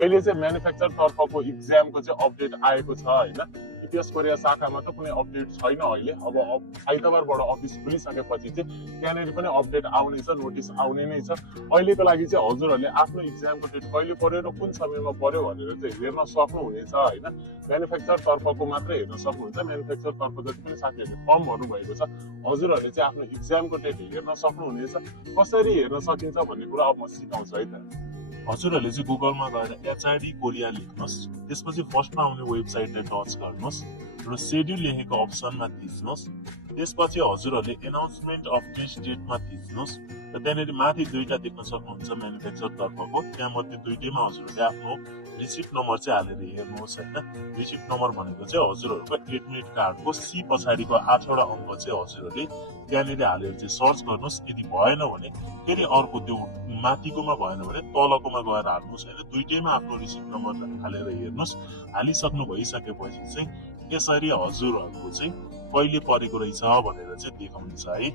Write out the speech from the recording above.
अहिले चाहिँ म्यानुफ्याक्चर तर्फको इक्जामको चाहिँ अपडेट आएको छ होइन। इतिहास कोरिया शाखामा त कुनै अपडेट छैन अहिले। अब आइतबारबाट अफिस खुलिसकेपछि चाहिँ त्यहाँनिर पनि अपडेट आउनेछ, नोटिस आउने नै छ। अहिलेको लागि चाहिँ हजुरहरूले आफ्नो इक्जामको डेट कहिले पर्यो र कुन समयमा पर्यो भनेर चाहिँ हेर्न सक्नुहुनेछ होइन। म्यानुफ्याक्चर तर्फको मात्रै हेर्न सक्नुहुन्छ। म्यानुफ्याक्चर तर्फ जति पनि साथीहरूले फर्म भर्नुभएको छ हजुरहरूले चाहिँ आफ्नो इक्जामको डेट हेर्न सक्नुहुनेछ। कसरी हेर्न सकिन्छ भन्ने कुरा अब म सिकाउँछु है त। हजुरहरूले चाहिँ गुगलमा गएर एचआरडी कोरिया लेख्नुहोस्, त्यसपछि फर्स्टमा आउने वेबसाइटलाई टच गर्नुहोस् र सेड्युल लेखेको अप्सनमा थिच्नुहोस्। त्यसपछि हजुरहरूले एनाउन्समेन्ट अफ टेस्ट डेटमा थिच्नुहोस् र त्यहाँनिर माथि दुईटा देख्न सक्नुहुन्छ म्यानुफ्याक्चर तर्फको। त्यहाँ मध्ये दुईटैमा हजुरहरूले आफ्नो रिसिप्ट नम्बर चाहिँ हालेर हेर्नुहोस् होइन। रिसिप्ट नम्बर भनेको चाहिँ हजुरहरूको एडमिट कार्डको सी पछाडिको 8वटा अङ्क चाहिँ हजुरहरूले त्यहाँनिर हालेर चाहिँ सर्च गर्नुहोस्। यदि भएन भने फेरि अर्को त्यो माथिकोमा भएन भने तलकोमा गएर हाल्नुहोस् होइन। दुईटैमा आफ्नो रिसिप्ट नम्बर हालेर हेर्नुहोस्। हालिसक्नु भइसकेपछि चाहिँ यसरी हजुरहरूको चाहिँ कहिले परेको रहेछ भनेर चाहिँ देखाउनेछ है।